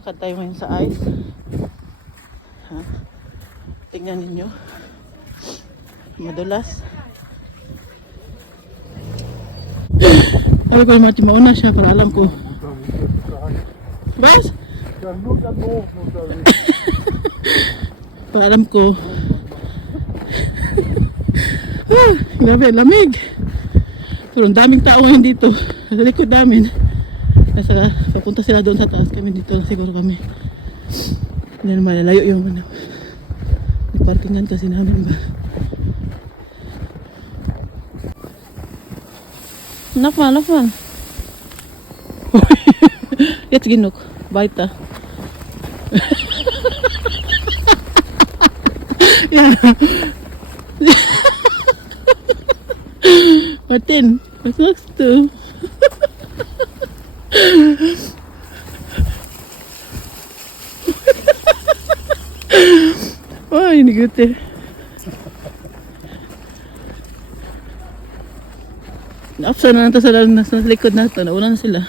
Lakad tayo ngayon sa ice. Ha? Tingnan ninyo. Madulas. Sabi ko yung mati mauna siya para alam ko. Bas? Para alam ko. Grabe, lamig. Pero ang daming tao ngayon dito. Sa likod namin. Nasa, papunta sila doon sa taas. Kami dito lang siguro kami. Hindi naman malalayo yung ano. May parkingan kasi namin ba. Nakman, nakman. Jetzt genug. Weiter. Ja. Martin, was sagst du? Oh, ini Güte. Naapsa na natin sa likod natin. Nauna na sila.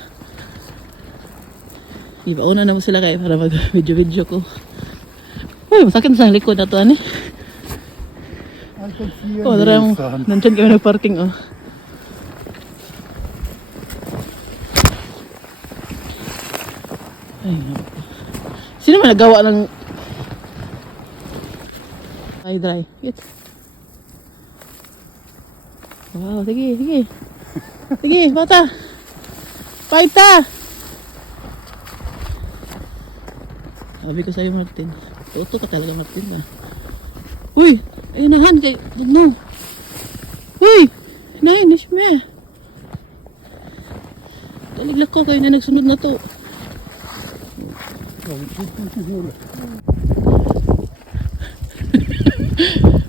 Di ba? Una na mo sila kayo para mag-video-video ko. Uy, masakit na sa likod na ito, ani. Oh, darang nandyan kami nag-parking, oh. Ay, sino man nagawa ng dry? Get. Wow, sige, sige. Sige, bata. Paita. Sabi ko sa'yo, Martin. Toto ka talaga, Martin, ba? Uy! Ay, nahan kay... No! Uy! Nahin, nisme! Taliglag ko kayo na nagsunod na to.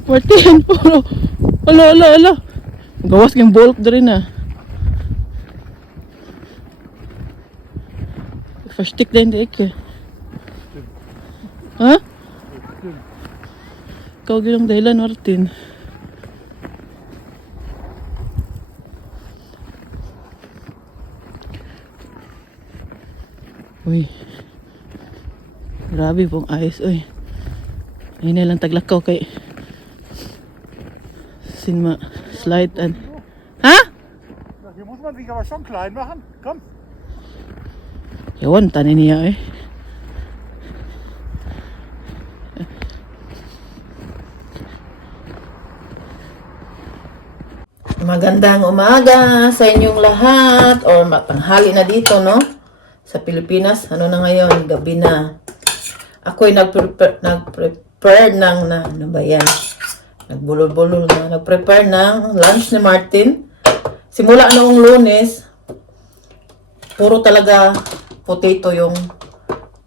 Martin, puro... Ala, ala, ala! Gawas kayong bulk na rin, ah. Verstick din di ik, eh. Ha? Ikaw ginang dahilan, Martin. Uy. Grabe pong ayos, uy. Ayun na lang taglakaw kay Sinma Slide and... Ha? Hier muss man sich aber schon klein machen. Komm. Ewan, tanin niya, eh. Magandang umaga sa inyong lahat or tanghali na dito, no? Sa Pilipinas, ano na ngayon? Gabi na. Ako'y nag-prepare ng ano ba yan? Nagbulol-bulol na. Nag-prepare ng lunch ni Martin. Simula noong Lunes, puro talaga potato yung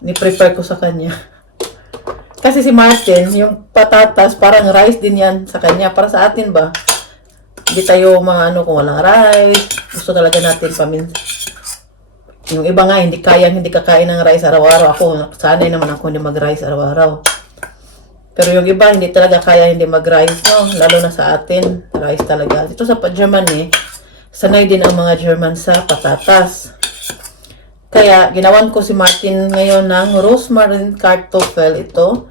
ni-prepare ko sa kanya. Kasi si Martin, yung patatas, parang rice din yan sa kanya. Para sa atin ba? Hindi tayo mga ano kung walang rice. Gusto talaga natin paminsan. Yung iba nga, hindi kakain ng rice araw-araw. Ako, sanay naman ako hindi mag-rice araw-araw. Pero yung iba, hindi talaga kaya hindi mag-rice, no? Lalo na sa atin, rice talaga. Dito sa Germany, sanay din ang mga German sa patatas. Kaya, ginawan ko si Martin ngayon ng rosemary kartoffel. Ito,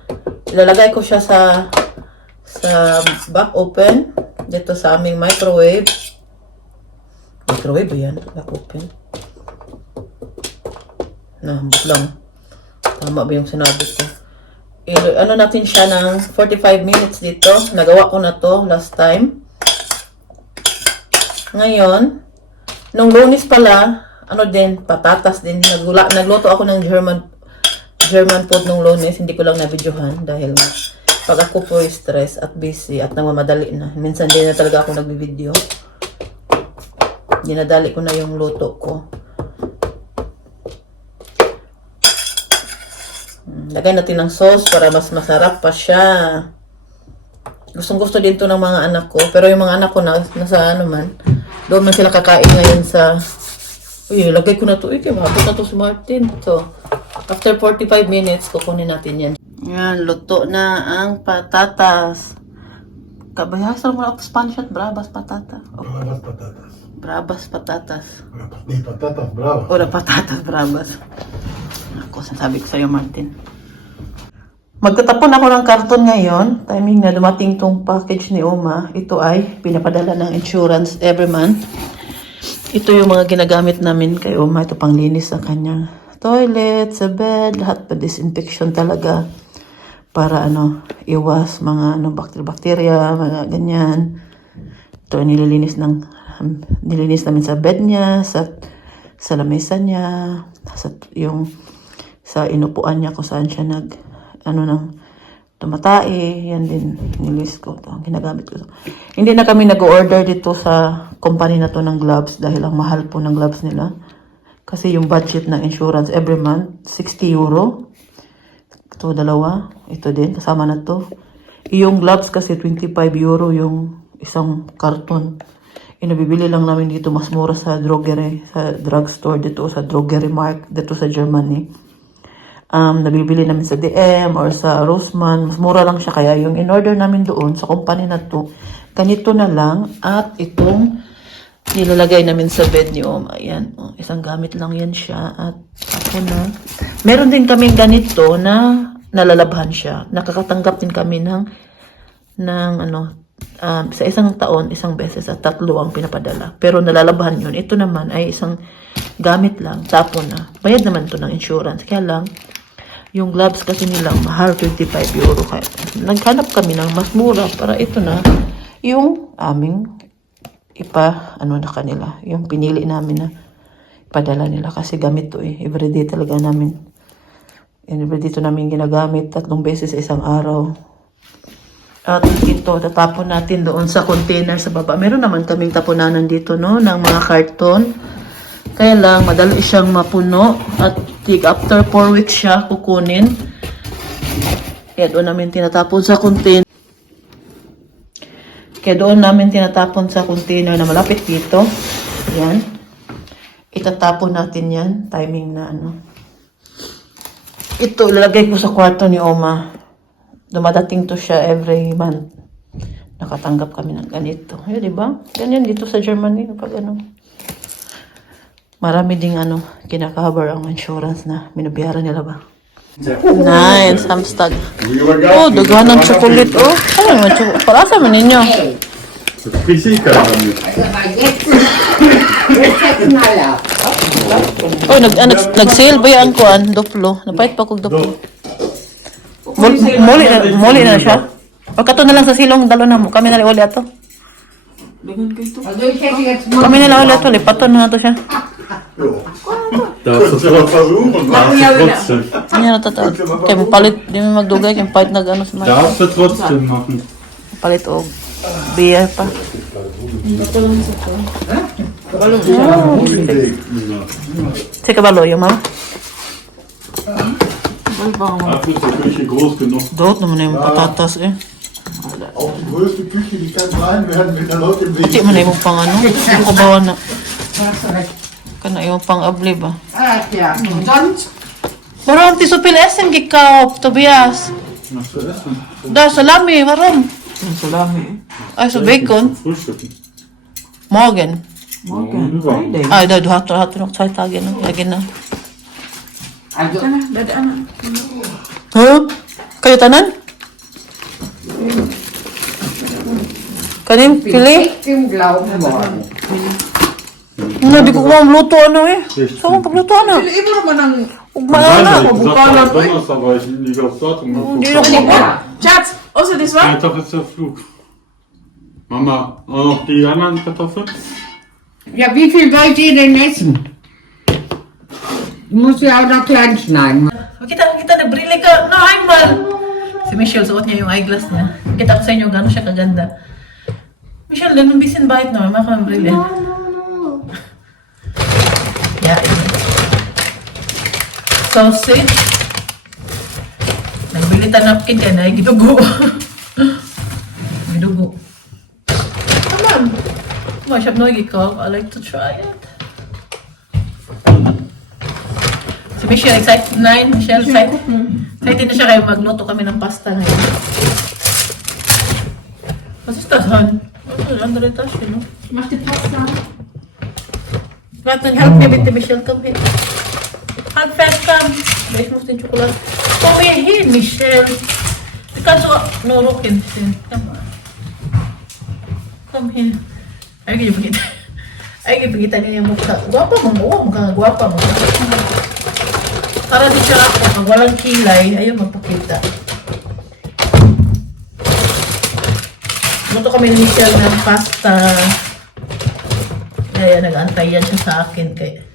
ilalagay ko siya sa back open. Dito sa aming microwave. Microwave ba yan? Back open. Nahambot lang. Tama ba yung sinabi ko? Ano natin siya ng 45 minutes dito. Nagawa ko na to last time. Ngayon, nung Lunes pala, ano din, patatas din. Nagluto ako ng German food nung Lunes. Hindi ko lang na-videohan dahil pag ako po stress at busy at namamadali na. Minsan din na talaga ako nagbi-video. Dinadali ko na yung luto ko. Lagay natin ng sauce para mas masarap pa siya. Gustong-gusto din to ng mga anak ko. Pero yung mga anak ko nasa ano man. Doon man sila kakain ngayon sa... Uy, lagay ko na to. Uy, mabot na to si Martin. So, after 45 minutes, kukunin natin yan. Yan, luto na ang patatas. Kabayasa mo na Spanish at bravas patata. Oh. Bravas patatas. Bravas patatas. Ni patatas bravas. O, patatas bravas. Ako, sasabi ko sa'yo, Martin. Magtatapon ako ng karton ngayon. Timing na dumating tong package ni Oma. Ito ay pinapadala ng insurance every month. Ito yung mga ginagamit namin kay Oma. Ito panglinis sa kanyang toilet, sa bed, lahat pa disinfection talaga. Para iwas mga bakterya, mga ganyan. Ito nililinis namin sa bed niya, sa lamesa niya, sa inupuan niya kung saan siya tumatae, yan din nilis ko. Ito, ginagamit ko. Hindi na kami nag-order dito sa company na to ng gloves dahil ang mahal po ng gloves nila. Kasi yung budget ng insurance every month, 60 euro. Ito, dalawa. Ito din, kasama na to. Yung gloves kasi 25 euro yung isang karton. Inabibili lang namin dito mas mura sa drogery, sa drugstore dito, sa drogery mark dito sa Germany. Nabibili namin sa DM or sa Rossmann, mas mura lang siya. Kaya yung in-order namin doon sa company na to, ganito na lang. At itong nilalagay namin sa bed ni Oma. Ayan, isang gamit lang yan siya. At ako na. Meron din kaming ganito na nalalabhan siya. Nakakatanggap din kami sa isang taon, isang beses at 3 ang pinapadala. Pero nalalabhan yun. Ito naman ay isang gamit lang, tapon na. Bayad naman to ng insurance. Kaya lang, yung gloves kasi nilang mahal, 25 euro. Kaya naghanap kami ng mas mura para ito na yung aming na kanila. Yung pinili namin na ipadala nila kasi gamit to everyday talaga namin. Everyday to namin ginagamit 3 beses sa isang araw. At ito, tatapon natin doon sa container sa baba. Meron naman kaming tapunanan dito, ng mga karton. Kaya lang, madali siyang mapuno. At after 4 weeks siya kukunin. Kaya doon namin tinatapon sa container. Na malapit dito. Yan. Itatapon natin yan. Timing na Ito, ilalagay ko sa kwarto ni Oma. Dumadating to siya every month. Nakatanggap kami ng ganito. Yun, diba? Ganyan dito sa Germany. Kapag marami ding kinakabar ang insurance na binabayaran nila ba? Nice, hamstag. Oh, daghan ng chocolate. Oh, ano naman chocolate? Para sa man ninyo. Fysik Oh, nag-sale ba yan kuan? Duplo. Napait pa kong duplo. Muli na siya. O kato na lang sa silong dalo na mo. Kami na uli ato. Kami na uli ato. Lipaton na to siya. Darfst du versuchen? Darfst du trotzdem. Ano na tatal? Kaya mo palit. Di mo magdugay. Kaya palit na gano'n sa mga. Darfst du trotzdem machen. Palit o beer pa. Sige ba loyo, mama? Dafür ist die Küche groß genug. Dot naman na yung patatas Auch die größte Küche, die kann sein werden, wenn da Leute im Weg Hindi man na yung pang Hindi ko bawa na. Kana yung pang abli ba? Ja, und sonst? Warum ti supil essen gekauft, Tobias? Was zu essen? Da, salami, warum? Salami. Ay, so bacon. Frühstücken. Morgen. Morgen. Morgen. Friday. Ay, da, du hast noch 2 Tage, no? Lagyan na. Also, Huh? Kayo tanan? Kanin, pili? ich bin glauben worden. Hindi ko luto So, pagluto Immer naman ang... Ugmana na. Ich sag Donnerstag, aber ich liege aufs Datum Hindi geguckt. na ko. Schatz, außer das war? Freitag ist der Flug. Mama, auch noch die anderen Kartoffeln? Ja, wie viel wollt ihr denn essen? Ich muss ja auch noch klein schneiden. Kita, nagbrili ka. No, einmal. Si Michelle, suot niya yung eyeglass niya. Kita ko sa inyo gano'n siya kaganda. Michelle, ganun bisin bait no. Maka brili. Yeah. Sausage. Nagbili ta napkin ka na. Gidugo. Gidugo. Come on. Masyap no, gikaw. I like to try it. Si Michelle, excited na yun. Michelle, excited. Excited na siya kayo magluto kami ng pasta ngayon. Was ist das, Han? Oh, andere Tasche, no? Mach die Pasta. Warte, help me bitte, Michelle. Komm her. Hand fest, komm. Guys, mo din chocolate. Pumihin, Michelle. Ikaw so, nurukin. Come on. Come here. Ay, kayo pagkita. Ay, kayo pagkita niya yung mukha. Gwapa mo mo. Mukhang gwapa mo. Para di siya ako. Pag walang kilay, ayaw magpakita. Luto kami ni Michelle ng pasta. Kaya nag-antay yan siya sa akin. Kaya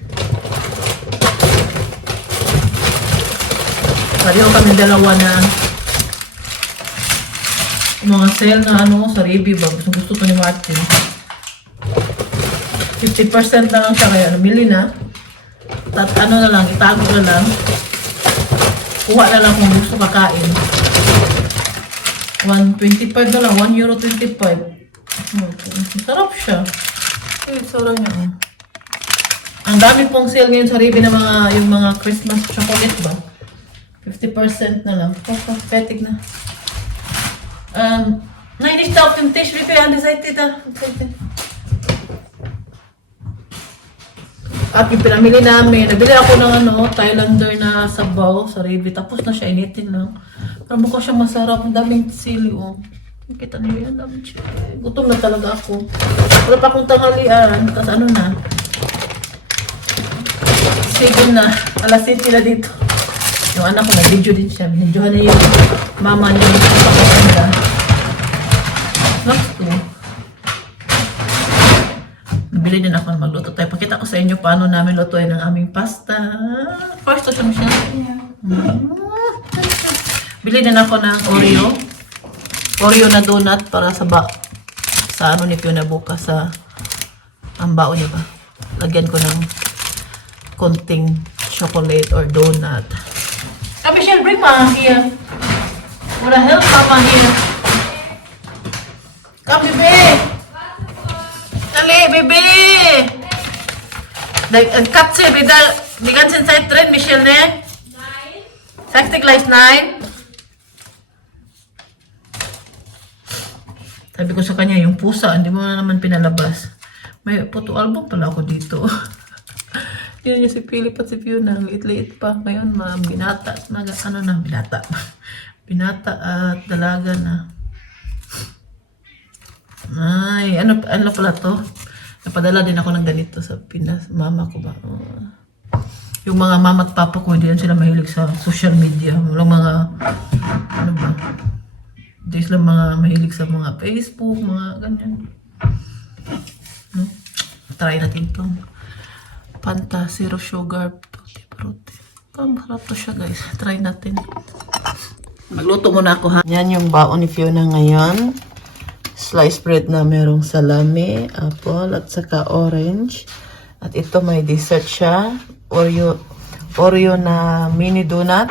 pareho kami dalawa na mga sale na ano sa Ribi ba. Gusto to ni Martin. 50% na lang siya kaya namili na. At ano na lang, itago na lang. Kuha na lang kung gusto kakain. 125 na lang, €1.25. Sarap siya. Eh, sarap niya. Ang dami pong sale ngayon sa Ribi na yung mga Christmas chocolate ba? 50% na lang. Pathetic na. Nainis na ako yung taste. Ribi, undecided ah. At yung pinamili namin, nabili ako ng Thailander na sabaw sa Ribi. Tapos na siya, initin lang. Pero mukha siya masarap. Ang daming sili, oh. Kita niyo yan, daming chili. Gutom na talaga ako. Wala pa akong tanghalian. Kasi ano na. 7 na. Alas 7 na dito. Yung anak ko, nag-video din siya. Binidyohan niya yung mama niya. Napakaganda. Next to. Nabili din ako na magluto tayo. Pakita ko sa inyo paano namin lutuin ang aming pasta. First to siya. Bili din ako ng Oreo. Oreo na donut para sa ano ni Fiona bukas sa ang baon niya ba. Lagyan ko ng konting chocolate or donut. Michelle, bring Mama here. Wanna help Mama here? Come, baby. Dali, baby. Katse, die ganze Zeit drin, Michelle, ne? Sagst du gleich nein? Sabi ko sa kanya, yung pusa, hindi mo na naman pinalabas. May photo album pala ako dito. Yun niya si Philip at si Fiona, liit-liit pa. Ngayon, binata. Binata. Binata at dalaga na. Ay, ano pala to? Napadala din ako ng ganito sa Pinas. Mama ko ba? Yung mga mama at papa ko, hindi yan sila mahilig sa social media. Walang mga, ano ba? Hindi sila mga mahilig sa mga Facebook, mga ganyan. No? Try natin itong Fanta, zero sugar, fruity. Masarap to siya guys. Try natin. Magluto muna ako ha. Yan yung baon ni Fiona ngayon. Sliced bread na merong salami, apple, at saka orange. At ito may dessert siya. Oreo na mini donut.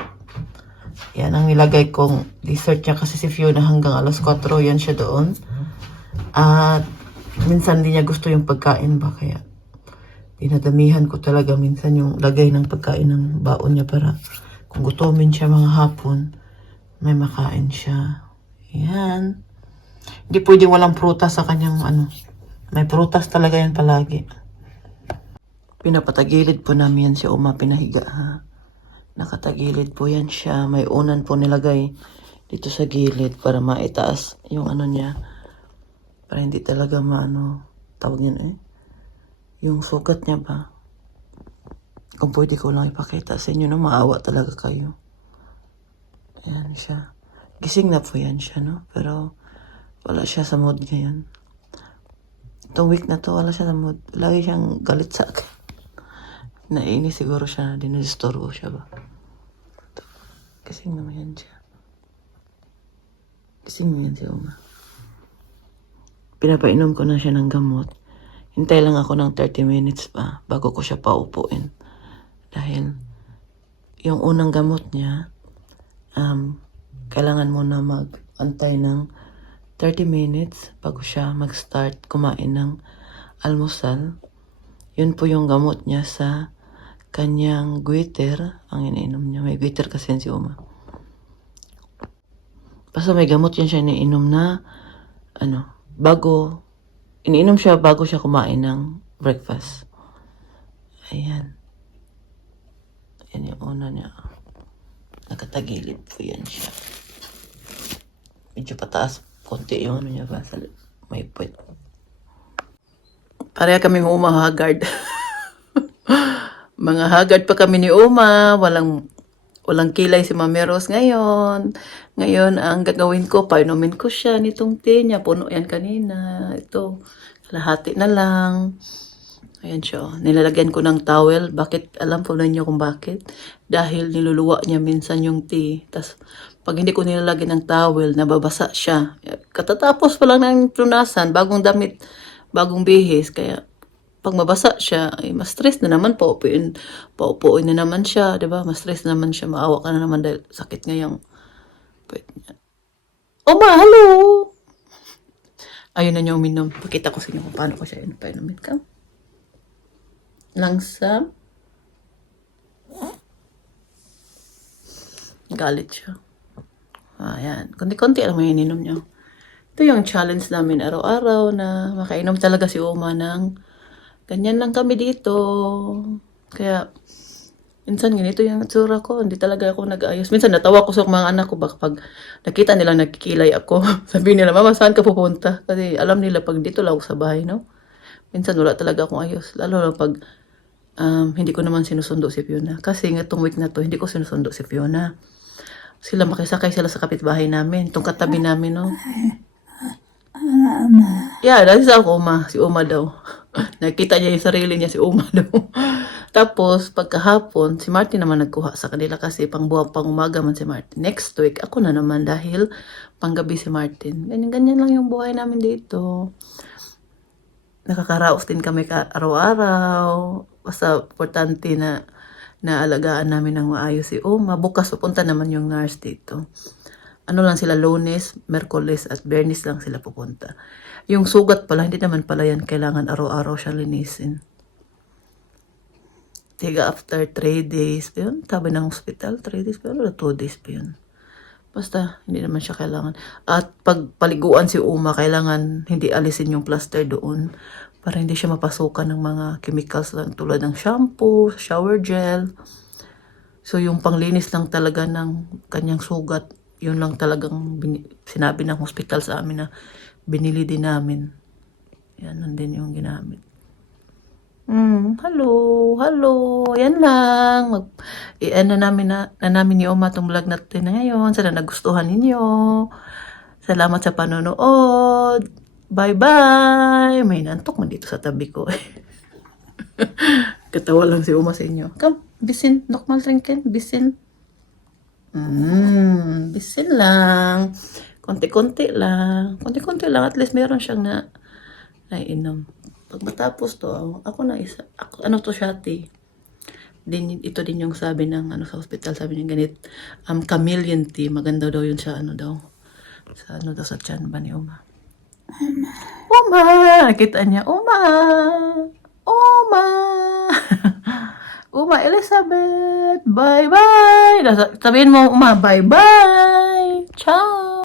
Yan ang nilagay kong dessert niya kasi si Fiona hanggang alas 4 yan siya doon. At minsan di niya gusto yung pagkain ba kaya dinadamihan ko talaga minsan yung lagay ng pagkain ng baon niya para kung gutomin siya mga hapon, may makain siya. Yan. Hindi pwedeng walang prutas sa kanyang may prutas talaga yan palagi. Pinapatagilid po namin yan si Uma, pinahiga ha. Nakatagilid po yan siya. May unan po nilagay dito sa gilid para maitaas yung niya. Para hindi talaga tawag niya yung sugat niya ba. Kung pwede ko lang ipakita sa inyo na maawa talaga kayo. Ayan siya. Gising na po yan siya, no? Pero wala siya sa mood ngayon. Itong week na to, wala siya sa mood. Lagi siyang galit sa akin. Nainis siguro siya na dinidisturbo siya ba. Gising naman yan siya. Gising naman yan si Uma. Pinapainom ko na siya ng gamot. Hintay lang ako ng 30 minutes pa bago ko siya paupuin. Dahil yung unang gamot niya, kailangan mo na mag-antay ng 30 minutes bago siya mag-start kumain ng almusal. Yun po yung gamot niya sa kanyang goiter. Ang iniinom niya. May goiter kasi yan si Uma. Basta may gamot yan siya iniinom na iniinom siya bago siya kumain ng breakfast. Ayan. Ayan yung una niya. Nakatagilid po yan siya. Medyo pataas. Konti yung ano niya ba? May puwet. Pareha kaming umahagard. Mga haggard pa kami ni Uma. Walang kilay si Mami Rose ngayon. Ngayon, ang gagawin ko, painumin ko siya nitong tea niya. Puno yan kanina. Ito, kalahati na lang. Ayan siya. Oh. Nilalagyan ko ng towel. Bakit? Alam po ninyo kung bakit. Dahil niluluwa niya minsan yung tea. Tapos, pag hindi ko nilalagyan ng towel, nababasa siya. Katatapos pa lang ng punasan, bagong damit, bagong bihis. Kaya, pag mabasa siya, ay mas stress na naman, paupuin na naman siya, di ba? Mas stress na naman siya, maawa ka na naman dahil sakit ngayong puwet niya. Oma, hello! Ayun na niya uminom. Pakita ko sa inyo kung paano ko siya painumin ka. Langsam. Galit siya. Ayan. Konti-konti lang may ininom niya. Ito yung challenge namin araw-araw na makainom talaga si Uma ng ganyan lang kami dito. Kaya, minsan ganito yung tsura ko. Hindi talaga ako nag-ayos. Minsan natawa ko sa mga anak ko. Baka pag nakita nila nagkikilay ako, sabihin nila, Mama, saan ka pupunta? Kasi alam nila pag dito lang ako sa bahay, no? Minsan wala talaga akong ayos. Lalo na pag hindi ko naman sinusundo si Fiona. Kasi nga itong week na to, hindi ko sinusundo si Fiona. Sila makisakay sila sa kapitbahay namin. Itong katabi namin, no? Yeah, dahil sa ako, si Uma daw. Nakita niya yung sarili niya, si Uma daw. Tapos, pagkahapon, si Martin naman nagkuha sa kanila kasi pang umaga man si Martin. Next week, ako na naman dahil panggabi si Martin. Ganyan lang yung buhay namin dito. Nakakaraos din kami araw-araw. Basta importante na naalagaan namin ng maayos si Uma. Bukas pupunta naman yung nurse dito. Ano lang sila, Lunes, Merkules at Bernis lang sila pupunta. Yung sugat pala, hindi naman pala yan kailangan araw-araw siya linisin. Tiga after 3 days pa yun. Tabi ng hospital, 3 days pa yun. 2 days pa yun. Basta, hindi naman siya kailangan. At pag paliguan si Uma, kailangan hindi alisin yung plaster doon para hindi siya mapasukan ng mga chemicals lang tulad ng shampoo, shower gel. So, yung panglinis lang talaga ng kanyang sugat, yun lang talagang sinabi ng hospital sa amin na binili din namin. Yan, nandun yung ginamit. Hello. Yan lang. I-end na namin ni Oma itong vlog natin na ngayon. Sana nagustuhan ninyo. Salamat sa panonood. Bye-bye. May nantok man dito sa tabi ko. Katawa lang si Oma sa inyo. Come, bisin. Nokmal rinken. Bisin. Bisin lang. Konti-konti lang. At least meron siyang nainom. Pag matapos to, ako na isa. Ano to siya, tea? Ito din yung sabi ng sa hospital, sabi niya ganit. Chameleon tea. Maganda daw yun sa sa tiyan ba ni Uma? Uma! Kita niya, Uma! Uma Elizabeth! Bye-bye! Sabihin mo, Uma, bye-bye! Ciao!